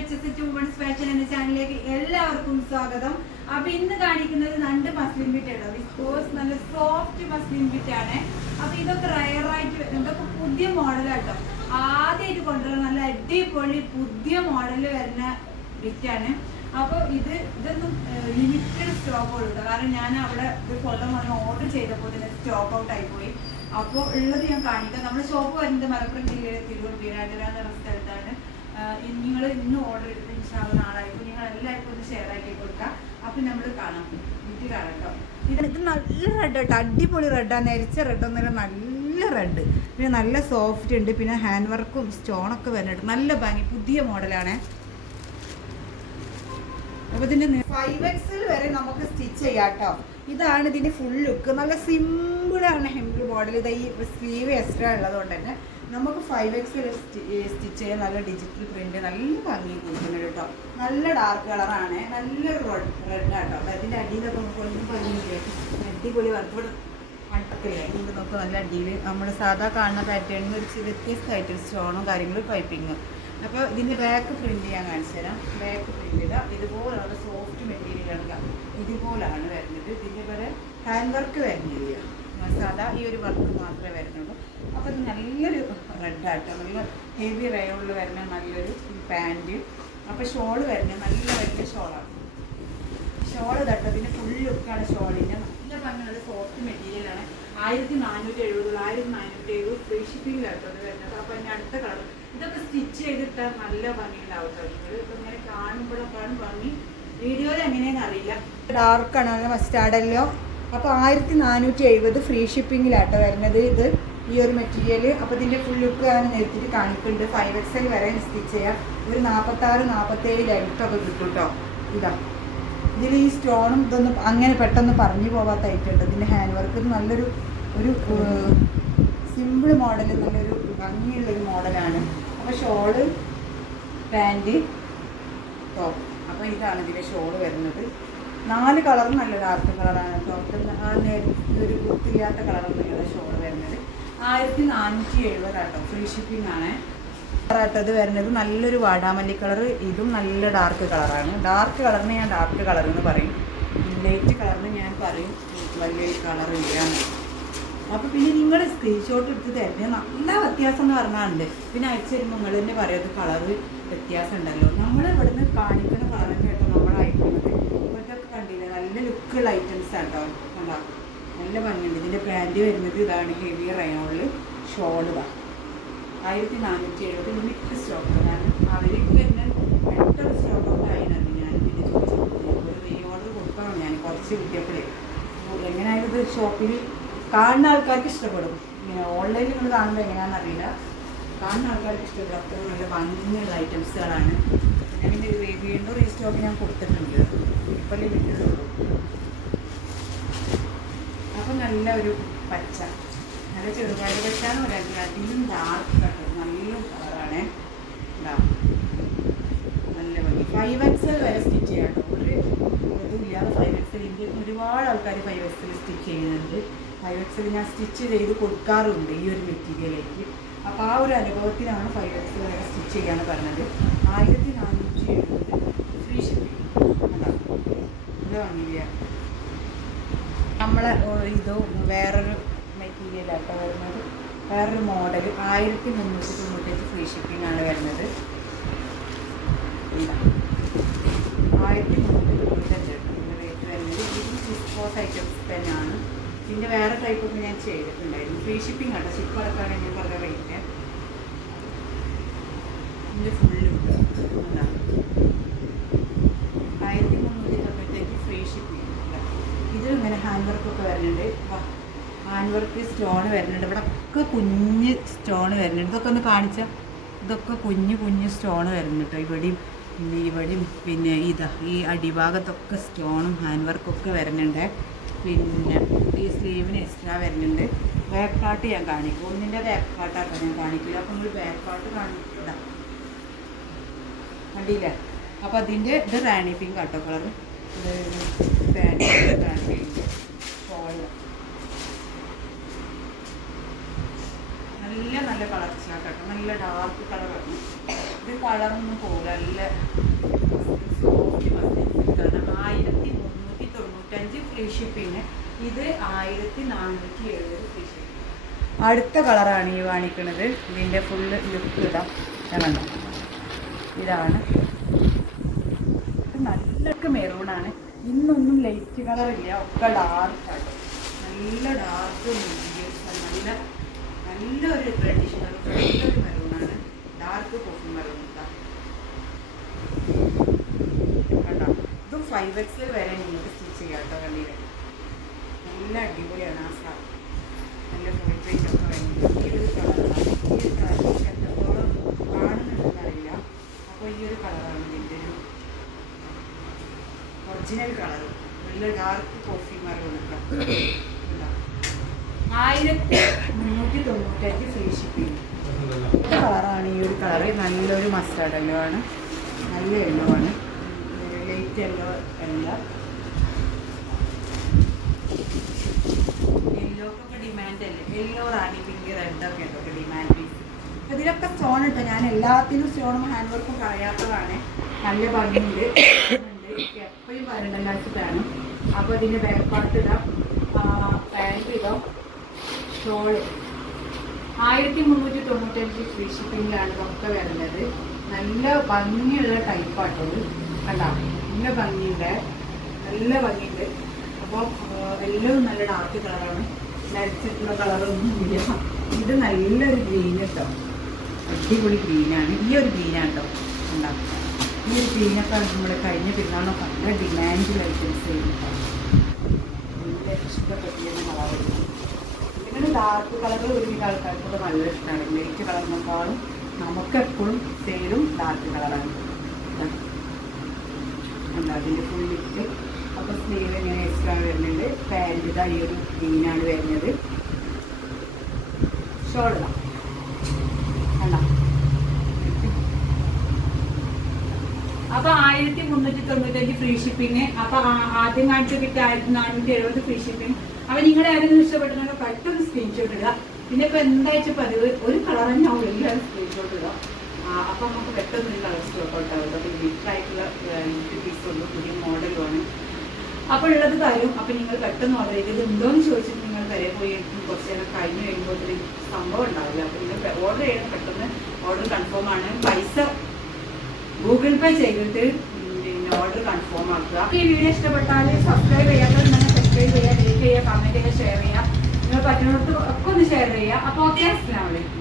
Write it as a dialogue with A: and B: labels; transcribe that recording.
A: എന്ന ചാനലിലേക്ക് എല്ലാവർക്കും സ്വാഗതം. അപ്പൊ ഇന്ന് കാണിക്കുന്നത് രണ്ട് മസ്ലിൻ ബിറ്റ് ആണ്. വിസ്കോസ് നല്ല സോഫ്റ്റ് മസ്ലിൻ ബിറ്റ് ആണ്. അപ്പൊ ഇതൊക്കെ റയറായിട്ട് ഇതൊക്കെ പുതിയ മോഡലാട്ടോ ആദ്യമായിട്ട് കൊണ്ടുവരുന്ന നല്ല അടിപൊളി പുതിയ മോഡൽ വരുന്ന ബിറ്റാണ് അപ്പൊ ഇത് ഇതൊന്നും ലിമിറ്റഡ് സ്റ്റോക്ക് കാരണം ഞാൻ അവിടെ ഇത് ഫോട്ടോ വന്ന് ഓർഡർ ചെയ്തപ്പോൾ തന്നെ സ്റ്റോക്ക് ഔട്ട് ആയി പോയി. അപ്പോൾ ഉള്ളത് ഞാൻ കാണിക്കാം. നമ്മുടെ ഷോപ്പ് വരുന്നത് മലപ്പുറം ജില്ലയിലെ തിരുവനന്തപുരം എന്ന സ്ഥലത്താണ്. നിങ്ങൾ ഇന്ന് ഓർഡർ ചെയ്തിട്ട് ഇൻഷാള്ള നാളായിരിക്കും നിങ്ങൾ എല്ലാവർക്കും ഒന്ന് ഷെയർ ആക്കി കൊടുക്കുക അപ്പം നമ്മൾ കാണാം. വീട്ടിൽ കാണാം കേട്ടോ ഇത് നല്ല റെഡ് കേട്ടോ അടിപൊളി റെഡാണ് നെരിച്ച റെഡ് ഒന്നല്ല നല്ല റെഡ് പിന്നെ നല്ല സോഫ്റ്റ് ഉണ്ട്. പിന്നെ ഹാൻഡ് വർക്കും സ്റ്റോണൊക്കെ വരുന്നുണ്ട് നല്ല ഭംഗി. പുതിയ മോഡലാണ് അപ്പൊ ഇതിന്റെ ഫൈവ് എക്സിൽ വരെ നമുക്ക് സ്റ്റിച്ച് ചെയ്യാം കേട്ടോ ഇതാണ് ഇതിന്റെ ഫുൾ ലുക്ക് നല്ല സിമ്പിൾ ആണ്. ഹെമ്പിൾ മോഡൽ ഇത് ഈ സ്ലീവ് എക്സ്ട്രാ ഉള്ളത് കൊണ്ട് തന്നെ. നമുക്ക് ഫൈവ് എക്സ് സ്റ്റിച്ച് നല്ല ഡിജിറ്റൽ പ്രിന്റ് നല്ല ഭംഗി കൊടുക്കുന്നുണ്ട് കേട്ടോ. നല്ല ഡാർക്ക് കളറാണ് നല്ലൊരു റെഡ് റെഡാണ് കേട്ടോ. അതിന്റെ അടിയിലൊക്കെ നമുക്ക് ഒന്നും ഭംഗിയില്ലേ അടിപൊളി വർക്ക് ഇവിടെ അടുത്തില്ലേ നമുക്ക് നല്ല അടിയിൽ നമ്മൾ സാധാ കാണുന്ന പാറ്റേണിൽ ഒരു വ്യത്യസ്തമായിട്ട് സ്റ്റോണും കാര്യങ്ങളും പൈപ്പിങ്ങും അപ്പോൾ ഇതിന്റെ ബാക്ക് പ്രിന്റ് ഞാൻ കാണിച്ചു തരാം. ബാക്ക് പ്രിന്റ് ഇതാ. ഇതുപോലെയുള്ള സോഫ്റ്റ് മെറ്റീരിയലാണ് ഇതുപോലാണ് വരുന്നത്. ഇതിന്റെ പോലെ ഹാൻഡ് വർക്ക് വരുന്നില്ല. സാധാ ഈ ഒരു വർക്ക് മാത്രമേ വരുന്നുള്ളൂ. അപ്പോൾ ഇത് നല്ലൊരു റെഡ് ആട്ടോ നല്ല ഹെവി റയോളിൽ വരുന്ന നല്ലൊരു പാന്റ് അപ്പോൾ ഷോൾ വരുന്നത് നല്ല വലിയ ഷോളാണ് ഷോൾ തട്ടതിന്റെ ഫുൾ ലുക്കാണ് ഷോളിന്റെ നല്ല ഭംഗിയുള്ള സോഫ്റ്റ് മെറ്റീരിയലാണ് ആയിരത്തി നാനൂറ്റി എഴുപത് ആയിരത്തി നാനൂറ്റി എഴുപത് ഫ്രീ ഷിപ്പിംഗിലാട്ടോ അത് വരുന്നത്. അപ്പോൾ അതിന്റെ അടുത്ത കളർ ഇതൊക്കെ സ്റ്റിച്ച് ചെയ്തിട്ടാൽ നല്ല ഭംഗിയുണ്ടാവും കേട്ടോ ഇപ്പം ഇങ്ങനെ കാണുമ്പോഴൊക്കെയാണ് ഭംഗി. വീഡിയോയിൽ എങ്ങനെയാണെന്ന് അറിയില്ല. ഡാർക്കാണ് നല്ല മസ്റ്റാർഡല്ലോ അപ്പോൾ ആയിരത്തി നാനൂറ്റി എഴുപത് ഫ്രീ ഷിപ്പിങ്ങിലാട്ടോ വരുന്നത് ഇത് ഈ ഒരു മെറ്റീരിയൽ അപ്പോൾ ഇതിന്റെ ഫുൾ ലുക്ക് ഞാൻ നിർത്തിയിട്ട് കാണിക്കുന്നുണ്ട് ഫൈവ് എക്സ് എൽ വരെ സ്റ്റിച്ച് ചെയ്യാം. ഒരു നാൽപ്പത്താറ് നാൽപ്പത്തേഴ് ലെങ്ത്തൊക്കെ കിട്ടും കേട്ടോ ഇതാ. ഇതിൽ ഈ സ്റ്റോണും ഇതൊന്നും അങ്ങനെ പെട്ടെന്ന് പറഞ്ഞു പോകാത്തായിട്ടുണ്ട് ഇതിന്റെ ഹാൻഡ് വർക്ക് നല്ലൊരു ഒരു സിമ്പിൾ മോഡൽ നല്ലൊരു ഭംഗിയുള്ളൊരു മോഡലാണ് അപ്പോൾ ഷോൾ പാന്റ് ടോപ്പ് അപ്പോൾ ഇതാണ് ഇതിന്റെ ഷോൾ വരുന്നത്. നാല് കളർ നല്ല ഡാർക്ക് കളറാണ്. നേരി ഒരു കളറാണ് കളറൊന്നുമില്ല ഷോൾ വരുന്നത്. ആയിരത്തി നാനൂറ്റി എഴുപതാട്ടോ ഫ്രീ ഷിപ്പിംഗ് ആണ്. കളറാട്ടത് വരുന്നത്. നല്ലൊരു വാടാമല്ലി കളർ ഇതും നല്ല ഡാർക്ക് കളറാണ്. ഡാർക്ക് കളറിന് ഞാൻ ഡാർക്ക് കളർ എന്ന് പറയും. ലൈറ്റ് കളറിന് ഞാൻ പറയും. വലിയ കളർ ഇല്ലാന്ന് അപ്പോൾ പിന്നെ നിങ്ങൾ സ്ക്രീൻഷോട്ട് എടുത്ത് തരുന്നത് നല്ല വ്യത്യാസം എന്ന് പറഞ്ഞാലുണ്ട്. പിന്നെ അയച്ചു തരുമ്പോൾ നിങ്ങൾ തന്നെ പറയാം കളറ് വ്യത്യാസം ഉണ്ടല്ലോ. നമ്മൾ ഇവിടുന്ന് കാണിക്കുന്ന കളർ കേട്ടോ അയക്കുന്നത് ഇതൊക്കെ കണ്ടില്ലേ? നല്ല ലുക്കുള്ള ഐറ്റംസ് ആട്ടോ കണ്ടോ? നല്ല ഭംഗിയുണ്ട്. ഇതിന്റെ പാന്റ് വരുന്നത് ഇതാണ് ഹെവി റയോണിൽ ഇതാ. ആയിരത്തി നാനൂറ്റി എഴുപത് ലിമിറ്റ് സ്റ്റോക്ക് ഞാൻ അവർക്ക് തന്നെ പെട്ടെന്ന് സ്റ്റോക്കൊക്കെ ആയിരുന്നു ഞാൻ ചോദിച്ചത് ഒരു റീ ഓർഡർ കൊടുക്കണം. ഞാൻ കുറച്ച് കിട്ടിയപ്പോഴേ. എങ്ങനെയായാലും ഇത് ഷോപ്പിൽ കാണുന്ന ആൾക്കാർക്ക് ഇഷ്ടപ്പെടും. ഇങ്ങനെ ഓൺലൈനിൽ നിങ്ങൾ കാണുമ്പോൾ എങ്ങനെയാണെന്ന് അറിയില്ല കാണുന്ന ആൾക്കാർക്ക് ഇഷ്ടപ്പെടും. അത്ര നല്ല ഭംഗിയുള്ള ഐറ്റംസുകളാണ് പിന്നെ വീണ്ടും റീസ്റ്റോക്ക് ഞാൻ കൊടുത്തിട്ടുണ്ട്. ഇപ്പം ലിമിറ്റഡ് ഉള്ളൂ അപ്പം നല്ല ഒരു പച്ച. നല്ല ചെറുപാട് പച്ചാന്ന് പറയുന്നത് അതിലും ഡാർക്ക് കളർ നല്ല കളറാണ് ഉണ്ടാവും നല്ല ഭംഗി. ഫൈവ് എക്സൽ വരെ സ്റ്റിച്ച് ചെയ്യാം ഒരു ഇതുമില്ലാതെ ഫൈവ് എക്സൽ നിന്ന് ഒരുപാട് ആൾക്കാർ ഫൈവ് എക്സൽ സ്റ്റിച്ച് ചെയ്യുന്നുണ്ട്. ഫൈവ് എക്സൽ ഞാൻ സ്റ്റിച്ച് ചെയ്ത് കൊടുക്കാറുണ്ട് ഈ ഒരു മെറ്റീരിയലേക്ക് അപ്പോൾ ആ ഒരു അനുഭവത്തിലാണ് ഫൈവ് എക്സൽ ചെയ്യാന്ന് പറഞ്ഞത്. ആയിരത്തി നാനൂറ്റി എഴുപത് ഫ്രീ ഷിപ്പിംഗ് അതാണ് ഇത് വാങ്ങിയില്ല? നമ്മളെ ഇത് വേറൊരു മെറ്റീരിയലാട്ടോ വരുന്നത്. വേറൊരു മോഡൽ ആയിരത്തി മുന്നൂറ്റി തൊണ്ണൂറ്റഞ്ച് ഫ്രീ ഷിപ്പിംഗ് ആണ് വരുന്നത്. ആയിരത്തി മുന്നൂറ്റി തൊണ്ണൂറ്റഞ്ച് റേറ്റ് വരുന്നത് ഇത് സിസ്കോസ് ഐറ്റംസ് തന്നെയാണ്. ഇതിന്റെ വേറെ ടൈപ്പ് ഒക്കെ ഞാൻ ചെയ്തിട്ടുണ്ടായിരുന്നു. ഫ്രീ ഷിപ്പിംഗ് ആണ് ഷിപ്പ് എനിക്ക് പറഞ്ഞ റേറ്റ് ഇതിന്റെ ഫുള്ള് ആയിരത്തി മുന്നൂറ്റി തൊണ്ണൂറ്റഞ്ച് ഫ്രീ ഷിപ്പിംഗ് ഇത് ഇങ്ങനെ ഹാൻഡ് വർക്കൊക്കെ വരുന്നുണ്ട്. ഹാൻഡ് വർക്ക് സ്റ്റോൺ വരുന്നുണ്ട്. ഇവിടെ ഒക്കെ കുഞ്ഞ് സ്റ്റോൺ വരുന്നുണ്ട്. ഇതൊക്കെ ഒന്ന് കാണിച്ചാൽ ഇതൊക്കെ കുഞ്ഞു കുഞ്ഞു സ്റ്റോൺ വരുന്നുണ്ട് കേട്ടോ ഇവിടെയും ഇവിടെയും പിന്നെ ഇതാ ഈ അടിഭാഗത്തൊക്കെ സ്റ്റോണും ഹാൻഡ് വർക്കൊക്കെ വരുന്നുണ്ട്. പിന്നെ ഈ സ്ലീവിന് എക്സ്ട്രാ വരുന്നുണ്ട്. ബാക്ക് പാർട്ട് ഞാൻ കാണിക്കും. ഒന്നിന്റെ ബാക്ക് പാർട്ടാട്ടോ ഞാൻ കാണിക്കില്ല അപ്പോൾ നമ്മൾ ബാക്ക് പാർട്ട് കാണിക്കണ്ട കണ്ടില്ലേ? അപ്പോൾ അതിന്റെ ഇത് റാണി പിങ്ക് ആട്ടോ കളർ നല്ല നല്ല കളർ ചാട്ടോ നല്ല ഡാർക്ക് കളറാണ് ഇത് കളറൊന്നും പോകില്ല നല്ല സോഫ്റ്റ് ആയിരത്തി മുന്നൂറ്റി തൊണ്ണൂറ്റഞ്ച് ഫ്രീ ഷിപ്പിങ് ഇത് ആയിരത്തി നാനൂറ്റി എഴുപത് ഫ്രീ ഷിപ്പിംഗ് അടുത്ത കളറാണ് ഈ കാണിക്കുന്നത് ഇതിന്റെ ഫുള്ള് ലുക്ക് ഇടാം ഞാൻ കണ്ടോ? ഇതാണ്. ഇത് നല്ലൊക്കെ മെറൂണാണ്. ഇന്നൊന്നും ലൈറ്റ് കളറില്ല ഒക്കെ ഡാർക്കാണ് നല്ല ഡാർക്ക് നല്ല നല്ലൊരു ട്രഡീഷണൽ നല്ലൊരു മെറൂണാണ്. ഡാർക്ക് കോഫി മെറൂൺ ഇതും ഫൈവ് എക്സിൽ വരെ നിങ്ങൾക്ക് സ്റ്റിച്ച് ചെയ്യാം കേട്ടോ നല്ല അടിപൊളിയാണ്. ആ സാധനം നല്ല ഫുൾ പേജ് ഒക്കെ വേണ്ടി ഈ ഒരു കളറാണ് ഈ ഒരു കളർ എത്രത്തോളം കാണുന്നുണ്ടെന്നറിയില്ല അപ്പോൾ ഈ ഒരു കളറാണ് ഇതിന്റെ ഒരു ഒറിജിനൽ കളർ നല്ല ഡാർക്ക് കോഫി മറവൊക്കെ ആയിരത്തി മുന്നൂറ്റി തൊണ്ണൂറ്റഞ്ച് ഫ്രീ ഷിപ്പിംഗ് കളറാണ് ഈ ഒരു കളറ് നല്ലൊരു മസ്റ്റാർഡ് യെല്ലോ ആണ്. നല്ല യെല്ലോ ആണ്. ലൈറ്റ് യെല്ലോ അല്ല. യെല്ലോക്കൊക്കെ ഡിമാൻഡ് അല്ലേ? യെല്ലോ റാണി പിങ്ക് റെഡൊക്കെ ഉണ്ടൊക്കെ ഉണ്ടോ ഡിമാൻഡ് ഇതിലൊക്കെ സ്റ്റോൺ ഉണ്ട് ഞാൻ എല്ലാത്തിനും സ്റ്റോണും ഹാൻഡ് വർക്കും കളയാത്തതാണ് നല്ല ഭംഗിയുണ്ട്. എപ്പോഴും പരണ്ടല്ലാത്തതാണ് അപ്പോൾ ഇതിന്റെ ബാക്ക് പാർട്ട് ഇടാം. പാന്റ് ഇടാം. ഷോൾ ആയിരത്തി മുന്നൂറ്റി തൊണ്ണൂറ്റഞ്ച് ഫ്രീ ഇതൊക്കെ വരുന്നത്. നല്ല ഭംഗിയുള്ള ടൈപ്പാട്ടോ കണ്ട? നല്ല ഭംഗിയുണ്ട്. നല്ല ഭംഗിയുണ്ട്. അപ്പോൾ എല്ലാം നല്ല ഡാർക്ക് കളറാണ് നരച്ചിട്ടുള്ള കളറൊന്നും ഇല്ല. ഇത് നല്ലൊരു ഗ്രീൻ കേട്ടോ അടിപൊളി ഗ്രീനാണ് ഈ ഒരു ഗ്രീനാണ് കേട്ടോ ഉണ്ടാക്കുക ഈ ഒരു ഗ്രീനൊക്കെ നമ്മൾ കഴിഞ്ഞ പിന്നാണോ നല്ല ഡിമാൻഡ് ഐറ്റംസ് ചെയ്യുന്നുണ്ടാവും നല്ല ഇഷ്ടപ്പെട്ടിരുന്ന കളറാണ് ഇങ്ങനെ ഡാർക്ക് കളർ ഒരുവിധ ആൾക്കാർക്കൊക്കെ നല്ല ഇഷ്ടമാണ് ലൈറ്റ് കളറിനേക്കാളും നമുക്ക് എപ്പോഴും സെയിലും ഡാർക്ക് കളറാണ് അതിന്റെ ഫുൾ അപ്പോൾ സ്ലീവ് ഇങ്ങനെ എക്സ്ട്രാ വരുന്നുണ്ട്? പാന്റ് ഈ ഒരു ഗ്രീനാണ് വരുന്നത്. ഷോൾ കണ്ടോ? അപ്പൊ ആയിരത്തി മുന്നൂറ്റി തൊണ്ണൂറ്റഞ്ച് ഫ്രീ ഷിപ്പിംഗ് അപ്പൊ ആദ്യം കാണിച്ചു കിട്ടിയ ആയിരത്തി നാനൂറ്റി എഴുപത് ഫ്രീ ഷിപ്പിംഗ് അപ്പൊ നിങ്ങളുടെ ആരെങ്കിലും ഇഷ്ടപ്പെട്ടുണ്ടെങ്കിൽ പെട്ടെന്ന് സ്ക്രീൻഷോട്ട് ഇടുക. പിന്നെ ഇപ്പൊ എന്തായാലും പതിവ് ഒരു കളർ തന്നെ ആവും. എല്ലാവരും സ്ക്രീൻഷോട്ട് ഇടുക. അപ്പൊ നമുക്ക് പെട്ടെന്ന് ഒരു കളർ സ്റ്റോക്ക് ഔട്ട് ആവും അപ്പൊ ലിറ്റായിട്ടുള്ള പീസ് ഉണ്ട് പുതിയ മോഡലുമാണ് അപ്പോൾ ഉള്ളത് തരും. അപ്പൊ നിങ്ങൾ പെട്ടെന്ന് ഓർഡർ ചെയ്ത് ഇതുണ്ടോ ഉണ്ടോയെന്ന് ചോദിച്ചിട്ട് നിങ്ങൾ വരെ പോയി. കുറച്ച് നേരം കഴിഞ്ഞ് കഴിയുമ്പോൾ ഒരു സംഭവം ഉണ്ടാവില്ല. അപ്പൊ നിങ്ങൾ ഓർഡർ ചെയ്യണം. പെട്ടെന്ന് ഓർഡർ കൺഫേം ആണ്. പൈസ ഗൂഗിൾ പേ ചെയ്തിട്ട് പിന്നെ ഓർഡർ കൺഫേം ആക്കുക. ഈ വീഡിയോ ഇഷ്ടപ്പെട്ടാൽ സബ്സ്ക്രൈബ് ചെയ്യാത്തവരുണ്ടെങ്കിൽ സബ്സ്ക്രൈബ് ചെയ്യുക ലൈക്ക് ചെയ്യുക കമന്റ് ചെയ്യുക ഷെയർ ചെയ്യുക. നിങ്ങൾ പറ്റുന്നിടത്ത് ഒക്കെ ഒന്ന് ഷെയർ ചെയ്യുക. അപ്പോൾ ഓക്കെ അസ്ലാം വലൈക്കും